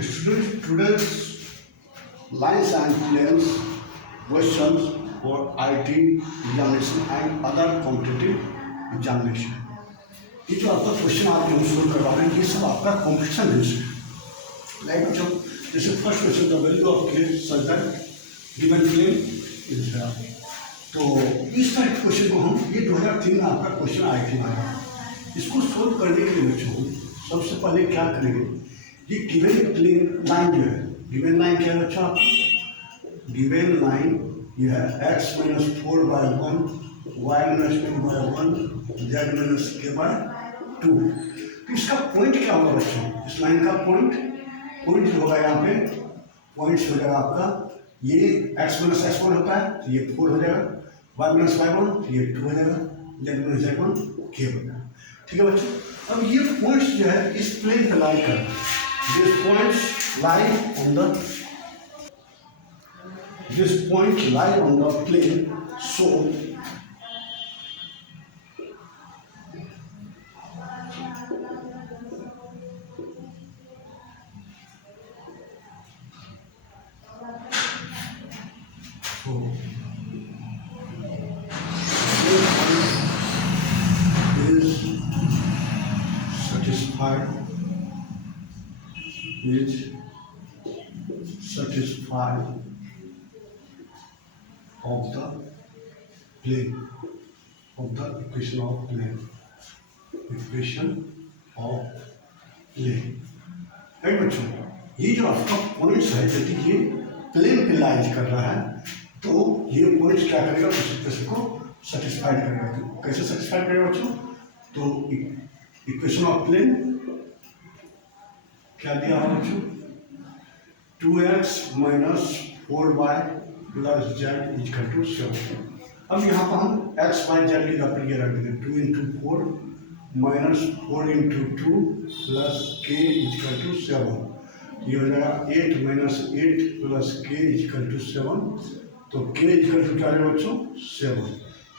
Students, lines and planes questions for IT examination and other competitive examination. ये जो आपका question आप जो सोल्व करवा रहे हैं ये सब आपका कॉम्पिटिशन बेस्ड है। लाइक बच्चों जैसे first question the value of plane such that given plane is तो इस तरह के क्वेश्चन को हम ये 2003 में आपका क्वेश्चन IT में आया। इसको सोल्व करने के लिए बच्चों सबसे पहले क्या करेंगे, ये गिवन प्लेन लाइन जो है, गिवन लाइन क्या है बच्चों आपका, गिवन लाइन ये है x minus 4/1 y minus 2/1 z minus k/2। तो इसका पॉइंट क्या होगा बच्चों, इस लाइन का पॉइंट जो होगा यहाँ पे पॉइंट्स हो जाएगा आपका, ये x माइनस x1 होता है तो ये 4 हो जाएगा, y माइनस y1 तो ये 2 हो जाएगा, z माइनस z1 k हो जाएगा। ठीक है बच्चों, अब ये पॉइंट्स जो है इस प्लेन पे लाई कर, this points lie on the this point lie on the plane, so is satisfied of the plane, of the equation of plane, right बच्चों। ये जो आपका पॉइंट्स है यदि ये प्लेन पे लाइज कर रहा है तो ये पॉइंट्स क्या करेगा, उस इक्वेशन को सेटिस्फाइड करेगा। तो कैसे सेटिस्फाइड करेगा बच्चों, तो इक्वेशन ऑफ प्लेन क्या दिया है बच्चों, 2x minus 4y plus z equal to 7। अब यहाँ पर हम x y z की जगह पर ये रख देंगे 2 into 4 minus 4 into 2 plus k equal to 7। ये हो जाएगा 8 minus 8 plus k equal to 7। तो k इक्वल टू क्या है बच्चों, 7।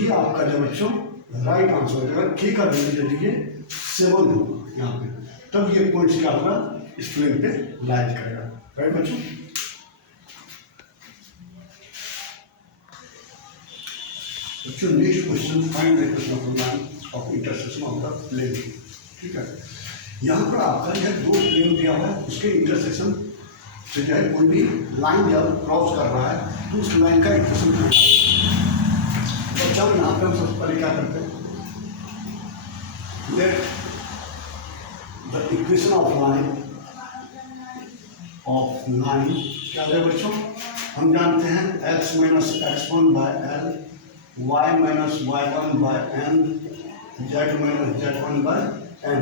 ये आपका जो बच्चों राइट आंसर हो जाएगा, k का वैल्यू दे दीजिए 7 होगा यहाँ पे, तब ये पॉइंट्स क्या होगा इस प्लेन पे लाइज करेगा। राइट बच्चों, बच्चों next question, find the equation of the line of intersection of the plane. ठीक है, यहाँ पर आपका यह दो प्लेन दिया हुआ है, उसके इंटरसेक्शन से जो है कोई भी लाइन जब क्रॉस कर रहा है तो उस लाइन का इक्वेशन क्या है। तो जब यहाँ पे हम सबसे पहले क्या करते हैं, let the equation of line क्या है बच्चों, हम जानते हैं x minus x1 by L, y minus y1 by N, z minus z1 by N.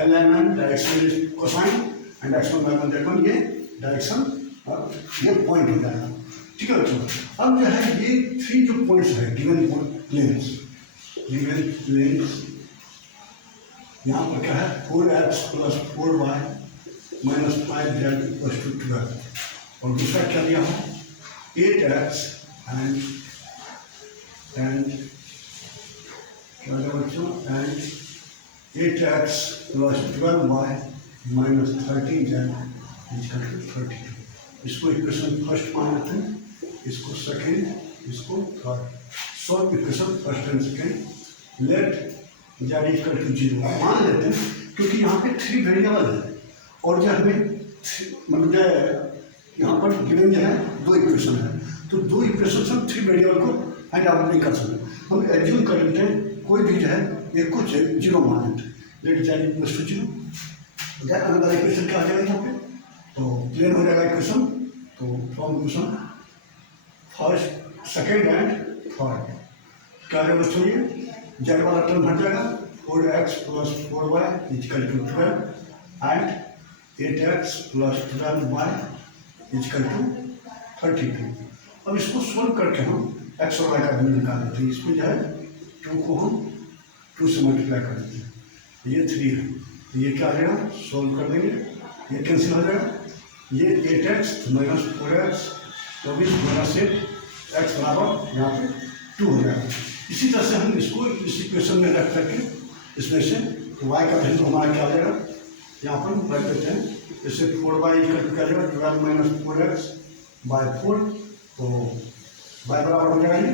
L M N direction is cosine and x1 y1 z1 ये डायरेक्शन, ये point हो जाएगा। ठीक है बच्चों, अब जो है ये 3 जो पॉइंट्स है गिवन प्लेन्स, यहाँ पर क्या है 4x plus 4y minus 5z equal to 12, और दूसरा क्या दिया है 8x एंड क्या है बच्चों, and 8x plus 12y minus 13z equal to 32। इसको इक्वेशन फर्स्ट मान लेते हैं, इसको सेकेंड, इसको third. Solve equation first and second. Let z equal to 0 मान लेते हैं, क्योंकि यहाँ पे 3 वेरिएबल है और जो हमें मतलब यहाँ पर गिवन जो है 2 इक्वेशन है, तो 2 इक्वेशन से हम 3 वेरिएबल को फाइंड आउट नहीं कर सकते। हम एज्यूम कर लेते हैं कोई भी जो है एक कुछ 0 मान लेते हैं, let z equal to 0। That another equation क्या आ जाएगा यहाँ पे, तो प्लेन हो जाएगा इक्वेशन। तो from equation first second and third क्या है बच्चों, ये z वाला टर्म हट जाएगा, 4x plus 4y equal to 12 and 8x plus 12y equal to 32। अब इसको सोल्व करके हम x और y का वैल्यू निकाल देते हैं। इसमें जो है 2 को हम 2 से मल्टीप्लाई कर देते हैं, ये 3 है, तो ये क्या आ जाएगा, सोल्व कर देंगे, ये कैंसिल हो जाएगा, ये 8x minus 4x 24 minus 8 x बराबर यहाँ पे 2 हो जाएगा। इसी तरह से हम इसको इस इक्वेशन में रख करके इसमें से y का वैल्यू हमारा क्या हो जाएगा यहाँ पर रख देते हैं। इससे 4y इक्वल टू क्या जाएगा 12 माइनस 4x बाय 4, तो y बराबर हो जाएगा ये,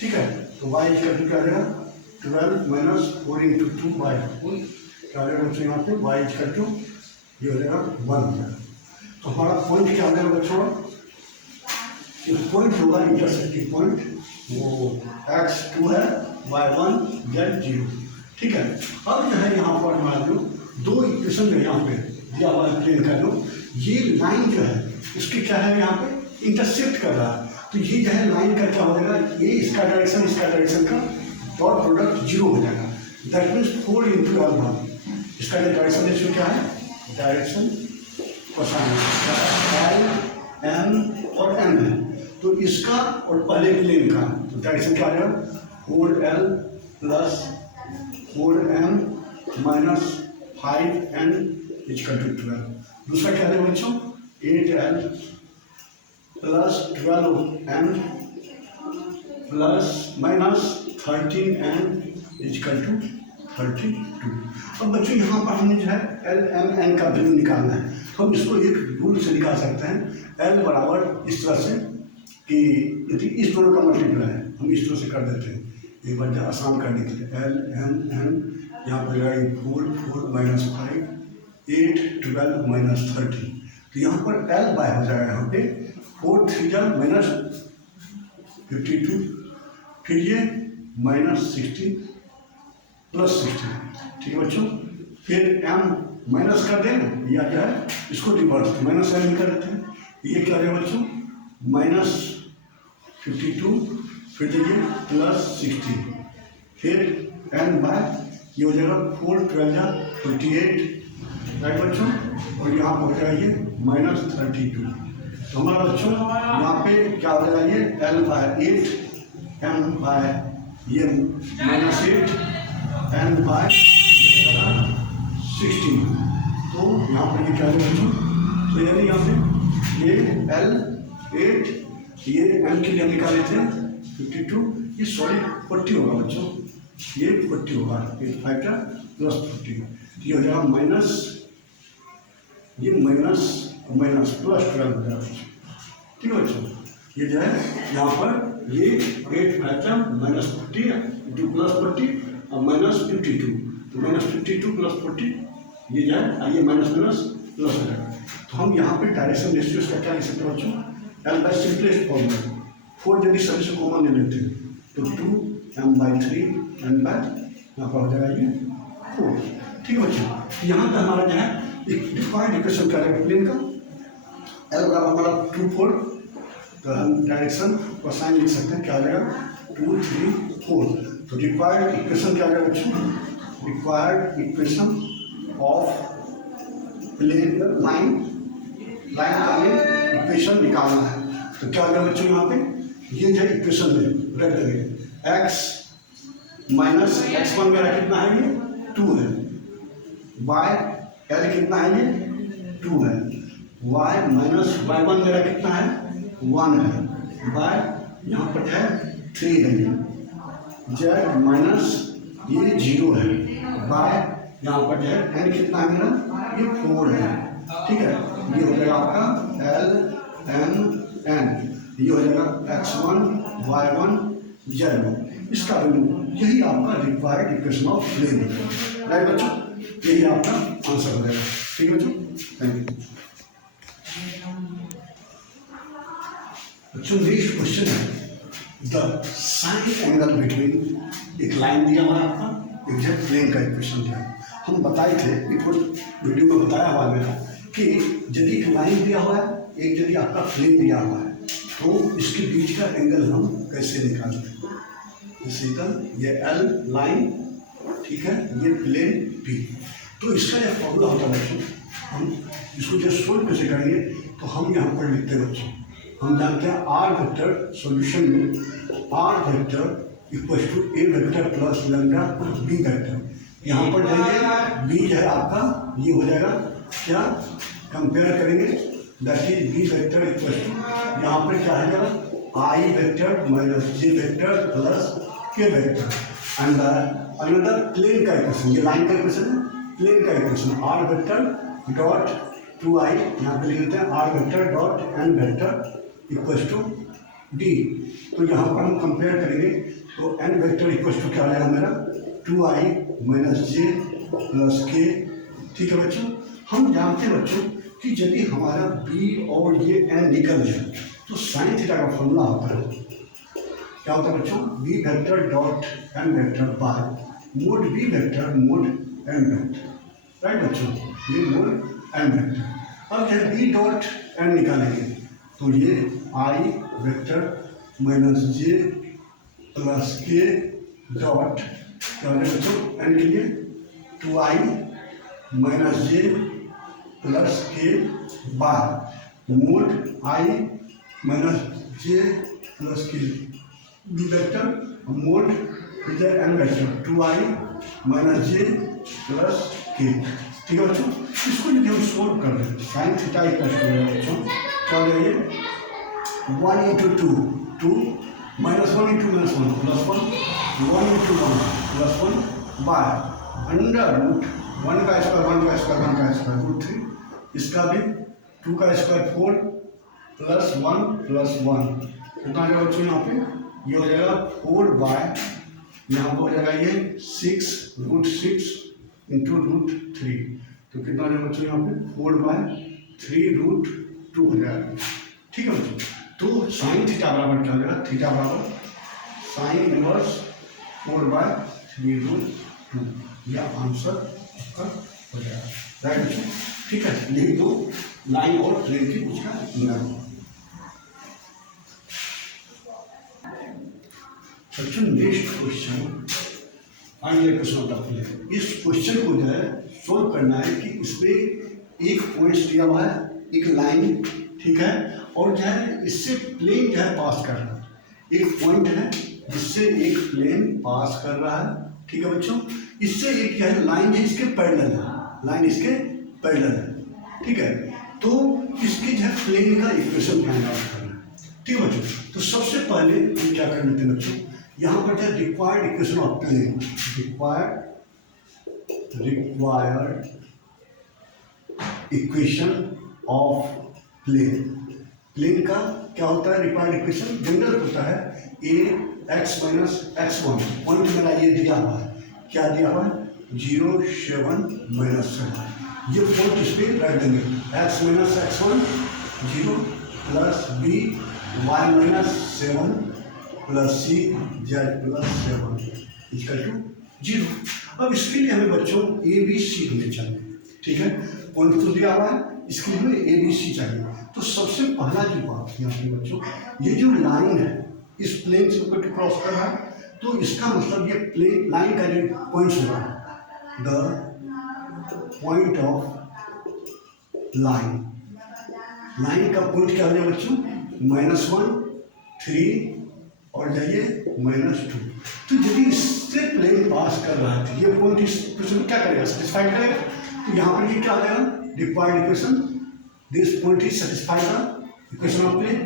ठीक है। तो y इक्वल टू क्या जाएगा 12 माइनस 4 इंटू 2 बाई 4, क्या जाएगा बच्चों यहाँ पे y इक्वल टू ये हो जाएगा 1 हो जाएगा। तो हमारा पॉइंट क्या हो जाएगा बच्चों, ये पॉइंट होगा इंटरसेक्टिंग पॉइंट, वो x2 है y1 z0, ठीक है। अब जो है यहाँ पर मान लो दो इक्वेशन जो यहाँ पे दिया हुआ है प्लेन का, जो ये लाइन जो है इसकी क्या है यहाँ पे इंटरसेक्ट कर रहा है, तो ये जो है लाइन का क्या हो जाएगा, ये इसका डायरेक्शन का डॉट प्रोडक्ट 0 हो जाएगा। दैट मीन्स 4 इंटू L1, इसका जो डायरेक्शन रेशियो क्या है, डायरेक्शन कोसाइन L M और M है, तो इसका और पहले प्लेन का तो डायरेक्शन क्या आ जाएगा 4L plus 4M minus 5N equal to 12। दूसरा क्या है बच्चों 8L plus 12M plus minus 13N equal to 32। अब बच्चों यहाँ पर हमें जो है LMN का वैल्यू निकालना है, हम इसको एक रूल से निकाल सकते हैं। L बराबर इस तरह से कि यदि इस दोनों का मल्टीप्लाई है हम इस तरह से कर देते हैं, एक बार आसान करने के लिए LMN यहाँ पर जाएगा 4 माइनस 5 8 12 माइनस 30, तो यहाँ पर L बाय हो जाएगा यहाँ पे 4 3 माइनस 52, फिर ये माइनस 16 प्लस 16, ठीक है बच्चों। फिर M माइनस कर दें या क्या है इसको रिवर्स माइनस M कर देते हैं, ये क्या है बच्चों माइनस 52, फिर देखिए प्लस 16, फिर N बाय ये हो जाएगा 4 12 28, राइट बच्चों, और यहाँ पर जाएगा ये माइनस 32। तो हमारा बच्चों यहाँ पे क्या हो जाएगा ये L बाय 8 M बाय ये माइनस 8 N बाय 16, तो यहाँ पर ये क्या है बच्चों, तो यानी यहाँ पे ये L 8 ये M के लिए निकाले थे 52, ये सॉरी 40 होगा बच्चों, ये 40 होगा 85 का प्लस 40, ये हो जाएगा माइनस ये माइनस माइनस प्लस 12 हो जाएगा, ठीक है बच्चों। ये जो है यहाँ पर ये 85 का माइनस 40 इंटू प्लस 40 और माइनस 52, तो माइनस 52 प्लस 40 ये जो है ये माइनस माइनस प्लस हो जाएगा। तो हम यहाँ पे डायरेक्शन रेशियो का क्या लिख सकते हैं बच्चों, L बाई सिंपलेस्ट फॉर्मूला 4 यदि सभी से कॉमन ले लेते हैं तो 2M बाई 3 N बाय यहाँ पर हो जाएगा ये 4, ठीक है बच्चों। यहाँ पर हमारा जो है एक डिफाइंड इक्वेशन क्या है प्लेन का, L बराबर हमारा 2 4, तो हम डायरेक्शन कोसाइन लिख सकते हैं क्या आ जाएगा 2 3 4। तो रिक्वायर्ड इक्वेशन क्या आ जाएगा बच्चों, required equation of plane line का हमें इक्वेशन निकालना है, तो क्या होगा बच्चों यहाँ पे ये जो इक्वेशन में रख देंगे x माइनस x1 मेरा कितना है ये 2 है, y L कितना है ये 2 है, y माइनस y1 मेरा कितना है 1 है, y यहाँ पर है 3 है, ये z माइनस ये 0 है, y यहाँ पर है n कितना है मेरा ये 4 है, ठीक है। ये हो जाएगा आपका L M N, ये हो जाएगा x1 y1 z1, इसका वैल्यू यही आपका रिक्वायर्ड इक्वेशन ऑफ प्लेन है, राइट बच्चों, यही आपका आंसर हो जाएगा, ठीक है बच्चों, थैंक यू। बच्चों नेक्स्ट क्वेश्चन है द साइन एंगल बिटवीन, एक लाइन दिया हुआ है आपका, एक जो प्लेन का इक्वेशन दिया है। हम बताए थे एक वीडियो में बताया हुआ मेरा कि यदि एक लाइन दिया हुआ है, एक यदि आपका प्लेन दिया हुआ है, तो इसके बीच का एंगल हम कैसे निकालते हैं। जैसे ये L लाइन, ठीक है, ये प्लेन P, तो इसका एक फॉर्मूला होता है बच्चों, हम इसको जब सोल्व कैसे करेंगे तो हम यहाँ पर लिखते हैं बच्चों, हम जानते हैं R वेक्टर सॉल्यूशन में R vector equal to A vector plus lambda B vector, यहाँ पर जाएंगे B जो है आपका ये हो जाएगा क्या, कंपेयर करेंगे that is B vector equal to यहाँ पर क्या है I vector minus J vector plus K vector and another plane का इक्वेशन, ये लाइन का इक्वेशन है, प्लेन का equation R vector dot 2i, यहाँ पे लिख लेते हैं R vector dot N vector equal to D. तो यहाँ पर हम कंपेयर करेंगे तो एन वेक्टर इक्वल टू क्या आएगा मेरा 2i minus j plus k. ठीक है बच्चों, हम जानते हैं बच्चों कि यदि हमारा b और ये n निकल जाए तो साइन थीटा का फॉर्मूला होता है, क्या होता है बच्चों, b vector dot n vector by mode b vector mode n vector. Right बच्चों, ये मोड n वेक्टर। अब जब b डॉट n निकालेंगे तो ये i vector minus j plus के डॉट क्या होगा बच्चों n के लिए 2i minus j plus k bar mod i minus j plus k b vector mod इधर n vector 2i minus j plus k. ठीक है बच्चों, इसको यदि हम सोल्व कर दें साइन थीटा इक्वल टू बच्चों क्या हो जाएगा 1 into 2 minus 1 into minus 1 plus 1 into 1 plus 1 by under root 1 का स्क्वायर 1 का स्क्वायर 1 का स्क्वायर रूट 3, इसका भी 2 का स्क्वायर 4 प्लस 1 प्लस 1 कितना जाएगा बच्चों यहाँ पे, ये हो जाएगा 4 बाय यहाँ पर हो जाएगा ये 6 रूट 6 इंटू रूट 3, तो कितना जाएगा बच्चों यहाँ पे 4 बाय 3 रूट 2 हो जाएगा। ठीक है बच्चों, तो साइन थीटा बराबर क्या हो जाएगा, थीटा बराबर साइन इनवर्स 4 बाय 3 रूट 2, यह आंसर आपका हो जाएगा। राइट बच्चों, ठीक है, यही दो लाइन और प्लेन के बीच का नियम। बच्चों नेक्स्ट क्वेश्चन अगले क्वेश्चन होता है, इस क्वेश्चन को जो है सोल्व करना है कि इसमें एक पॉइंट दिया हुआ है, एक लाइन, ठीक है, और जो है इससे प्लेन जो है पास कर रहा है, एक पॉइंट है जिससे एक प्लेन पास कर रहा है। ठीक है बच्चों, इससे एक क्या है लाइन है इसके पैरेलल है, लाइन इसके पैरेलल है। ठीक है, तो इसके जो है प्लेन का इक्वेशन फाइंड आउट करना है। ठीक है बच्चों, तो सबसे पहले हम क्या कर लेते हैं बच्चों, यहाँ पर जो required equation of plane, required equation of plane, plane का क्या होता है रिक्वायर्ड इक्वेशन, जनरल होता है ए एक्स माइनस x1, पॉइंट मेरा ये दिया हुआ है, क्या दिया हुआ है 0 7 माइनस 7, ये पॉइंट इस पर रख देंगे x minus x1 0 plus B Y minus 7 plus C Z plus 7 equal to 0। अब इसके लिए हमें बच्चों ए बी सी हमें चाहिए। ठीक है, पॉइंट तो दिया हुआ है, इसके लिए हमें ए बी सी चाहिए। तो सबसे पहला जो बात यहाँ पे बच्चों, ये जो लाइन है इस प्लेन से ऊपर क्रॉस कर रहा है, तो इसका मतलब ये प्लेन लाइन का जो पॉइंट होगा, the point of line, line का पॉइंट क्या हो जाएगा बच्चों -1 3 और जाइए -2। तो यदि इससे प्लेन पास कर रहा है तो ये पॉइंट इस क्वेश्चन को क्या करेगा, सेटिस्फाई करेगा। तो यहाँ पर ये क्या आ जाएगा required equation, this point is satisfy the equation of plane,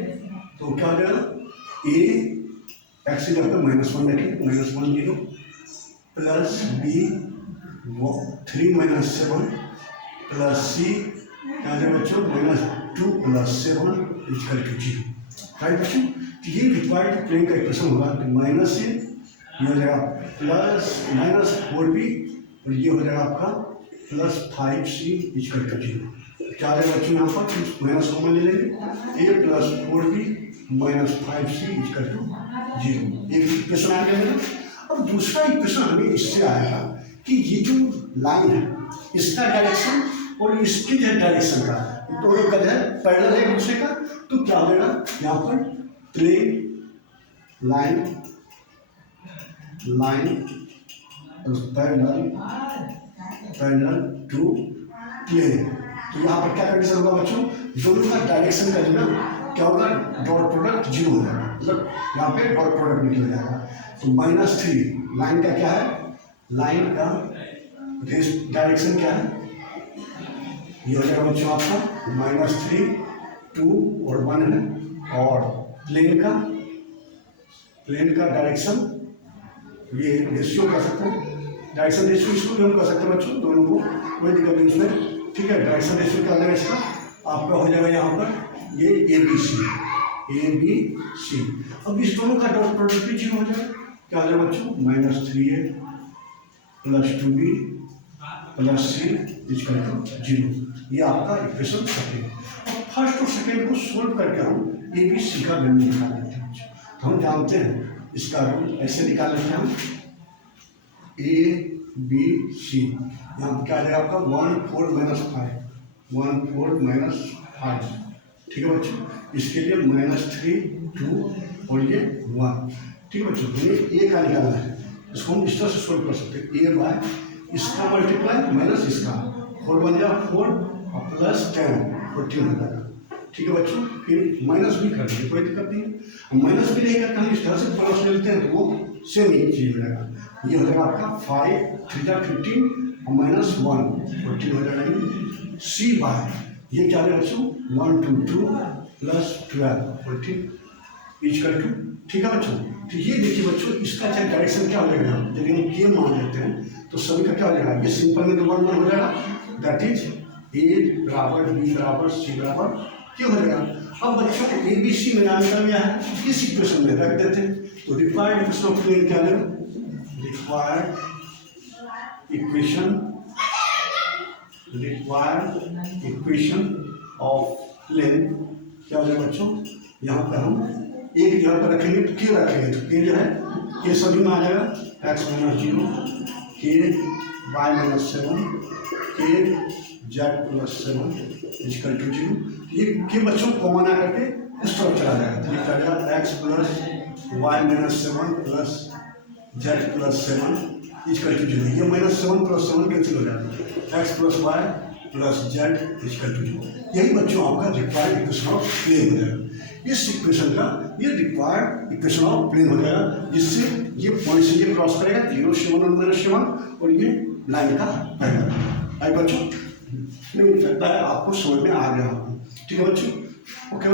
तो क्या हो जाएगा ए एक्स इक्वल टू -1 रखिए -1 0 प्लस बी 3 माइनस 7 प्लस सी क्या आ जाएगा बच्चों -2 प्लस 7 इक्वल टू 0। राइट बच्चों, तो ये रिक्वायर्ड प्लेन का इक्वेशन होगा, माइनस से ये हो जाएगा प्लस -4b और ये हो जाएगा आपका +5c इक्वल टू 0। क्या आ जाएगा बच्चों यहाँ पर माइनस कॉमन ले लेंगे, a plus 4b minus 5c equal to 0, एक इक्वेशन आ गया। अब दूसरा इक्वेशन हमें इससे आएगा कि ये जो लाइन है इसका डायरेक्शन और इसके जो डायरेक्शन का दोनों का जो है पैरेलल है एक दूसरे का, तो क्या हो जाएगा यहाँ पर plane line parallel to plane. तो यहाँ पर क्या कंडीशन होगा बच्चों, दोनों का डायरेक्शन का जो ना क्या होगा डॉट प्रोडक्ट 0 हो जाएगा, मतलब यहाँ पे डॉट प्रोडक्ट निकल जाएगा। तो -3 लाइन का क्या है, लाइन का डायरेक्शन क्या है, ये हो जाएगा बच्चों आपका -3 2 और 1 है, और प्लेन का डायरेक्शन ये रेशियो कर सकते हैं, डायरेक्शन रेशियो इसको भी हम कर सकते हैं बच्चों, दोनों को कोई दिक्कत नहीं इसमें, ठीक है। डायरेक्शन रेशियो क्या हो जाएगा इसका, आपका हो जाएगा यहाँ पर ये ए बी सी। अब इस दोनों का डॉट प्रोडक्ट भी जीरो हो जाएगा, क्या हो जाएगा बच्चों, -3a + 2b + c = 0। ये आपका इक्वेशन सेकेंड। अब फर्स्ट और सेकेंड को सोल्व करके हम ए बी सी का वैल्यू निकाल लेते हैं। तो हम जानते हैं इसका रूल ऐसे निकाल लेते हैं हम, ए बी सी यहाँ पर क्या आ जाएगा आपका 1 4 - 5, ठीक है बच्चों। इसके लिए -3 2 और ये 1, ठीक है बच्चों। हमें ए का निकालना है, इसको हम इस तरह से सोल्व कर सकते हैं, ए बाय इसका मल्टीप्लाई माइनस इसका, 4 बन जाएगा 4 और +10 14 हो जाएगा, ठीक है बच्चों। फिर माइनस भी कर देंगे, कोई दिक्कत नहीं। माइनस भी रहेगा तो हम इस तरह से प्लस ले लेते हैं तो वो सेम ही चीज हो जाएगा। ये हो जाएगा आपका 5 3 15 और -1 14 हो जाएगा। सी बाय ये क्या है बच्चों, 1 2 2 + 12 14 = 2, ठीक है बच्चों। तो ये देखिए बच्चों, इसका चाहे डायरेक्शन क्या हो जाएगा, यदि हम के मान लेते हैं तो सभी का क्या हो जाएगा, ये सिंपल में तो 1 1 हो जाएगा, दैट इज ए बराबर बी बराबर सी बराबर क्यों हो जाएगा। अब बच्चों ए बी सी में आंसर क्या है, इस इक्वेशन में रख देते हैं। तो रिक्वायर्ड इक्वेशन ऑफ प्लेन क्या है, रिक्वायर्ड इक्वेशन ऑफ प्लेन क्या हो जाएगा बच्चों, यहाँ पर हम एक जगह पर रखेंगे तो के रखेंगे, तो के जो है के सभी में आ जाएगा, x - 0 के y - 7 के z + 7 = 0। ये के बच्चों कॉमन आकर के इस तरफ चला जाएगा, तो ये क्या जाएगा x + y - 7 + z + 7 = 0। ये -7 + 7 कैंसिल हो जाएगा, x + y + z = 0। यही बच्चों आपका रिक्वायर्ड इक्वेशन ऑफ प्लेन हो जाएगा। इस इक्वेशन का ये रिक्वायर्ड इक्वेशन ऑफ प्लेन हो जाएगा, जिससे ये पॉइंट से ये क्रॉस करेगा 0 7 और -7 और ये लाइन का पैरेलल। आई बच्चों, मुझे लगता है आपको समझ में आ गया, ठीक है बच्चों। ओके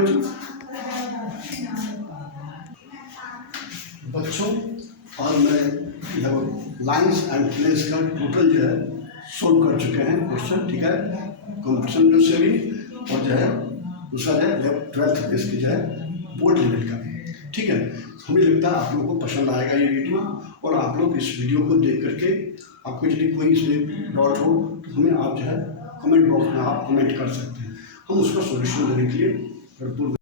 बच्चों और मैं लगभग लाइंस एंड प्लेन्स का टोटल जो है सोल्व कर चुके हैं क्वेश्चन, ठीक है। कंपटीशन जो से भी और जो है दूसरा जो है 12th बेस की जो है बोर्ड लेवल का भी, ठीक है। हमें लगता है आप लोगों को पसंद आएगा ये वीडियो, और आप लोग इस वीडियो को देख करके आपको यदि कोई इसमें डाउट हो तो हमें आप जो है कमेंट बॉक्स में आप कमेंट कर सकते हैं, हम उसका सॉल्यूशन देने के लिए भरपूर